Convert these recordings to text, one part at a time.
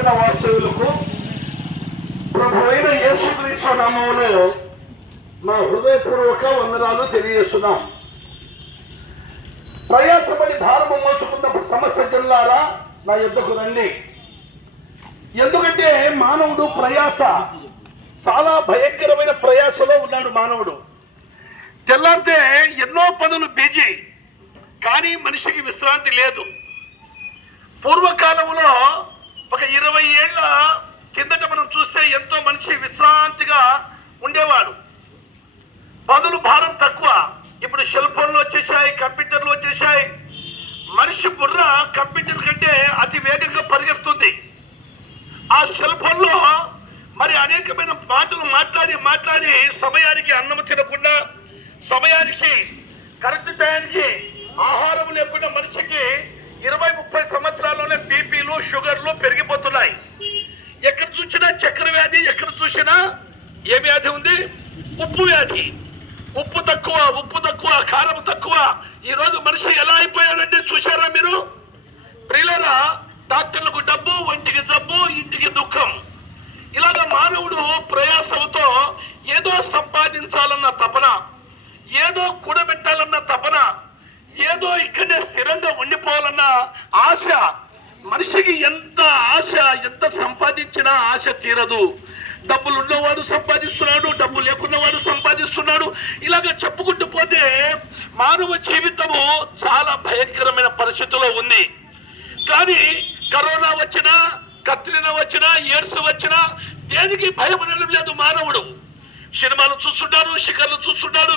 పట్టణ వాసులకు ప్రభు అయిన యేసుక్రీస్తు నామంలో నా హృదయపూర్వక వందనాలు తెలియజేస్తున్నాం. ప్రయాసపడి భారము మోసుకున్న సమస్య జిల్లారా? నా యుద్ధకు రండి. ఎందుకంటే మానవుడు ప్రయాస చాలా భయంకరమైన ప్రయాసలో ఉన్నాడు మానవుడు. తెల్లారితే ఎన్నో పనులు బిజీ కానీ మనిషికి విశ్రాంతి లేదు. పూర్వకాలంలో ఒక ఇరవై ఏళ్ళ కిందట మనం చూస్తే ఎంతో మనిషి విశ్రాంతిగా ఉండేవాడు. పనులు భారం తక్కువ. ఇప్పుడు సెల్ ఫోన్లు వచ్చేసాయి కంప్యూటర్లు వచ్చేసాయి మనిషి బుర్ర కంప్యూటర్ కంటే అతి వేగంగా పరిగెడుతుంది. ఆ సెల్ ఫోన్లో మరి అనేకమైన మాటలు మాట్లాడి మాట్లాడి సమయానికి అన్నం తినకుండా సమయానికి కరెక్ట్ టైంకి ఆహారం లేకుండా మనిషికి ఇరవై ముప్పై సంవత్సరాల్లోనే బీపీలు షుగర్లు పెరిగిపోతున్నాయి. ఎక్కడ చూసినా చక్కెర వ్యాధి ఎక్కడ చూసినా ఏ వ్యాధి ఉంది? ఉప్పు వ్యాధి. ఉప్పు తక్కువ ఉప్పు తక్కువ కారం తక్కువ. ఈరోజు మనిషి ఎలా అయిపోయాడంటే చూశారా మీరు? ప్రియులరా డాక్టర్లకు డబ్బు ఒంటికి జబ్బు ఇంటికి దుఃఖం. ఇలాగ మానవుడు ప్రయాసంతో ఏదో సంపాదించాలన్న తపన ఏదో కూడబెట్టాలన్న తపన ఏదో ఇక్కడే స్థిరంగా ఉండిపోవాలన్న ఆశ. మనిషికి ఎంత ఆశ ఎంత సంపాదించినా ఆశ తీరదు. డబ్బులు ఉన్నవాడు సంపాదిస్తున్నాడు డబ్బు లేకున్నవాడు సంపాదిస్తున్నాడు. ఇలాగ చెప్పుకుంటూ పోతే మానవ జీవితము చాలా భయంకరమైన పరిస్థితిలో ఉంది. కానీ కరోనా వచ్చినా కత్రిన వచ్చినా ఎయిడ్స్ వచ్చినా దేనికి భయపడడం లేదు మానవుడు. సినిమాలు చూస్తున్నాడు షికర్లు చూస్తున్నాడు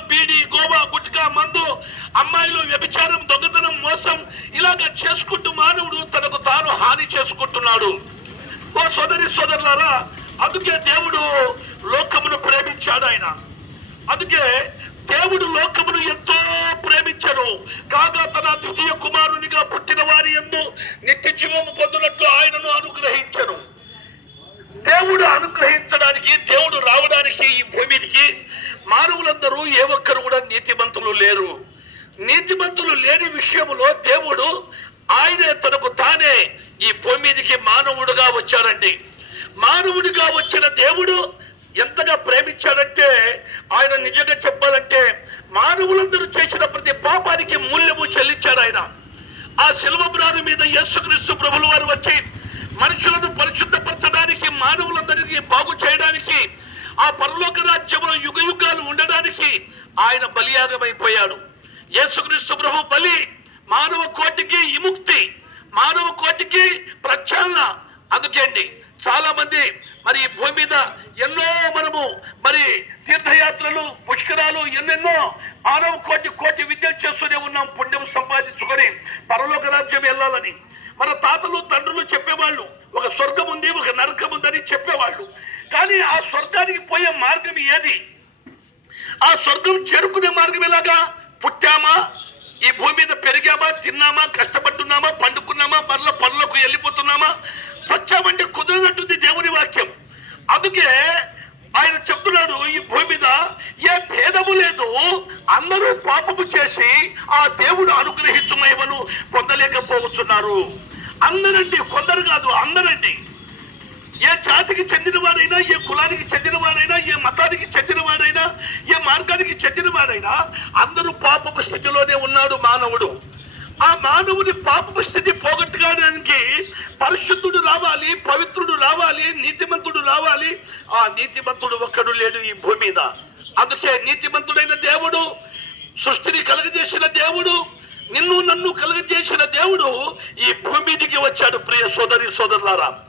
చేసుకుంటున్నాడు. ఓ సోదరి సోదరులారా అందుకే దేవుడు లోకమును ప్రేమించాడు ఆయన. అందుకే దేవుడు లోకమును ఎంతో ప్రేమించను కాగా తన ద్వితీయ కుమారునిగా పుట్టిన వారి ఎందు నిత్య జీవము పొందినట్లు ఆయనను అనుగ్రహించను. దేవుడు అనుగ్రహించడానికి దేవుడు రావడానికి ఈ భూమికి మానవులందరూ ఏ ఒక్కరు కూడా నీతిమంతులు లేరు. నీతిమంతులు లేని విషయములో దేవుడు ఆయనే తనకు తానే మీదకి మానవుడుగా వచ్చాడండి. మానవుడిగా వచ్చిన దేవుడు ఎంతగా ప్రేమించాడంటే ఆయన నిజంగా చెప్పాలంటే మానవులందరూ చేసిన ప్రతి పాపానికి మూల్యము చెల్లించాడు ఆయన. ఆ శిల్వ బ్రాను మీద యేసుక్రీస్తు ప్రభులు వారు వచ్చి మనుషులను పరిశుద్ధపరచడానికి మానవులందరికీ బాగు చేయడానికి ఆ పరలోక రాజ్యంలో యుగ యుగాలు ఉండడానికి ఆయన బలియాగమైపోయాడు. యేసుక్రీస్తు ప్రభు బలి మానవ కోటికి విముక్తి. మానవ కోటికి ప్రక్షాళన అందుకేండి చాలా మంది మరి ఈ భూమి మీద ఎన్నో మనము మరి తీర్థయాత్రలు పుష్కరాలు ఎన్నెన్నో మానవ కోటి కోటి విద్యలు చేస్తూనే ఉన్నాం పుణ్యం సంపాదించుకొని పరలోక రాజ్యం వెళ్ళాలని. మన తాతలు తండ్రులు చెప్పేవాళ్ళు ఒక స్వర్గం ఉంది ఒక నరకం ఉందని చెప్పేవాళ్ళు. కానీ ఆ స్వర్గానికి పోయే మార్గం ఏది? ఆ స్వర్గం చేరుకునే మార్గం ఎలాగా? పుట్టామా? ఈ భూమి మీద పెరిగామా తిన్నామా కష్టపడుతున్నామా పండుకున్నామా మరల పనులకు వెళ్ళిపోతున్నామా? సత్యామంటే కుదరనట్టుంది దేవుని వాక్యం. అందుకే ఆయన చెప్తున్నాడు ఈ భూమి మీద ఏ భేదము లేదు. అందరూ పాపము చేసి ఆ దేవుడు అనుగ్రహించుమయమను పొందలేకపోతున్నారు. అందరండి కొందరు కాదు అందరండి. ఏ జాతికి చెందినవాడైనా ఏ కులానికి చెందినవాడైనా ఏ మతానికి చెందినవాడైనా ఏ మార్గానికి చెందినవాడైనా అందరూ పాపపు స్థితిలోనే ఉన్నాడు మానవుడు. ఆ మానవుని పాపపు స్థితి పోగొట్టుకోవడానికి పరిశుద్ధుడు రావాలి పవిత్రుడు రావాలి నీతిమంతుడు రావాలి. ఆ నీతిమంతుడు ఒక్కడు లేడు ఈ భూమి మీద. అందుకే నీతిమంతుడైన దేవుడు సృష్టిని కలుగజేసిన దేవుడు నిన్ను నన్ను కలుగజేసిన దేవుడు ఈ భూమి మీదికి వచ్చాడు ప్రియ సోదరి సోదరులారా.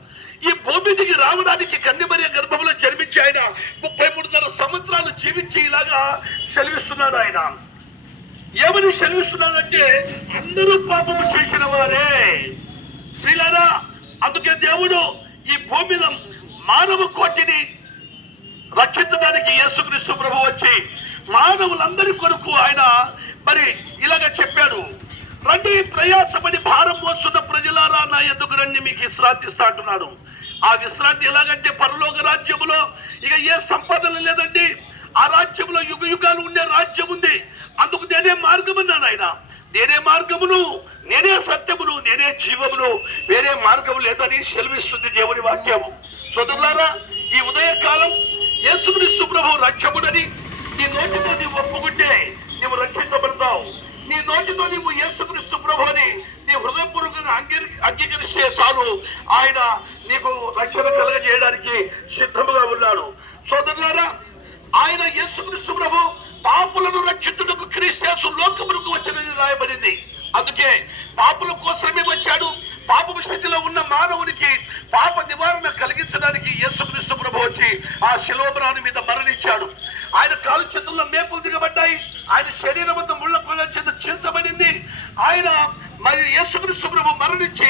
ఈ భూమి దిగి రావడానికి కన్నిమరియ గర్భంలో జన్మించి ఆయన ముప్పై మూడున్నర సంవత్సరాలు జీవించి ఇలాగా సెలవిస్తున్నాడు ఆయన. ఏమని సెలవిస్తున్నాడంటే అందరూ పాపము చేసిన వారే. స్త్రీలారా అందుకే దేవుడు ఈ భూమి మానవ కోటిని రక్షించడానికి యేసుక్రీస్తు ప్రభు వచ్చి మానవులందరి కొరకు ఆయన మరి ఇలాగ చెప్పాడు. రండి ప్రయాసపడి భారం మోస్తున్న ప్రజలారా నా ఎందుకు రండి మీకు విశ్రాంతి అంటున్నాడు. ఆ విశ్రాంతి ఎలాగంటే పరలోక రాజ్యములో. ఇక ఏ సంపాదన లేదండి. ఆ రాజ్యంలో యుగ యుగాలు ఉండే రాజ్యం ఉంది. అందుకు నేనే మార్గం అన్నాడు ఆయన. నేనే మార్గమును నేనే సత్యమును నేనే జీవమును. వేరే మార్గము లేదని సెలవిస్తుంది దేవుని వాక్యము. సోదరులారా ఈ ఉదయకాలం యేసుక్రీస్తు ప్రభు రక్షకుడని నీ నోటితో నీవు ఒప్పుకుంటే నీవు రక్షించబడతావు. నీ నోటితో నీవు యేసుక్రీస్తు ప్రభు అని నీ హృదయపూర్వకంగా అంగీ- అంగీకరిస్తే చాలు. ఆయన నీకు రక్షణ కలగజేయడానికి సిద్ధముగా ఉన్నాడు. సోదరులారా ఆయన యేసుక్రీస్తు ప్రభు పాపులను రక్షించుటకు క్రీస్తు లోకములకు వచ్చినది రాయబడింది. అందుకే పాపుల కోసమే వచ్చాడు. పాపపు స్థితిలో ఉన్న మానవునికి పాప నివారణ కలిగించడానికి యేసుక్రీస్తు ప్రభు వచ్చి ఆ శిలోబరాని మీద మరణించాడు. ఆయన కాలు చేతుల్లో మేపులు దిగబడ్డాయి. ఆయన శరీరం అంతా ముళ్ళ పిల్ల చేత చీల్చబడింది. ఆయన మరి యేసుక్రీస్తు ప్రభు మరణించి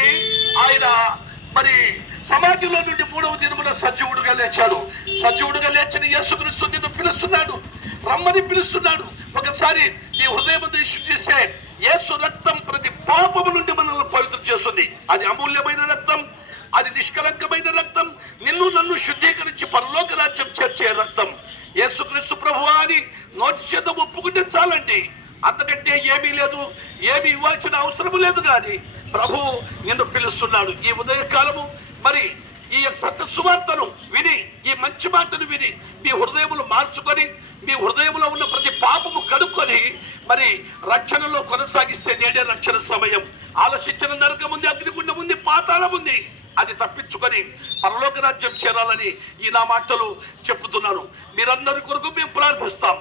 ఆయన మరి సమాధిలో నుండి మూడవ దినమున సజీవుడుగా లేచాడు. సజీవుడుగా లేచిన యేసుక్రీస్తు నిన్ను పిలుస్తున్నాడు. రమ్మని పిలుస్తున్నాడు. ఒకసారి నీ హృదయం చేస్తే యేసు రక్తం ప్రతి పాపము నుండి మనల్ని పవిత్రం చేస్తుంది. అది అమూల్యమైన రక్తం. అది నిష్కలంకమైన రక్తం. నిన్ను నన్ను శుద్ధీకరించి పరలోక రాజ్యం చేర్చే రక్తం. యేసుక్రీస్తు ప్రభు అని నోటి చేత ఒప్పుకుంటే చాలండి. అంతకంటే ఏమీ లేదు. ఏమీ ఇవ్వాల్సిన అవసరం లేదు కానీ ప్రభు నిన్ను పిలుస్తున్నాడు. ఈ ఉదయకాలము మరి ఈ సత్య సువార్తను విని ఈ మంచి మాటను విని మీ హృదయములు మార్చుకొని మీ హృదయంలో ఉన్న ప్రతి పాపము కడుక్కొని మరి రక్షణలో కొనసాగిస్తే నేడే రక్షణ సమయం. ఆలోచించిన నరకం ఉంది అగ్నిగుండం ఉంది పాతాళం ఉంది. అది తప్పించుకొని పరలోక రాజ్యం చేరాలని ఈ నా మాటలు చెప్తున్నాను మీరందరి కొరకు మేము ప్రార్థిస్తాం.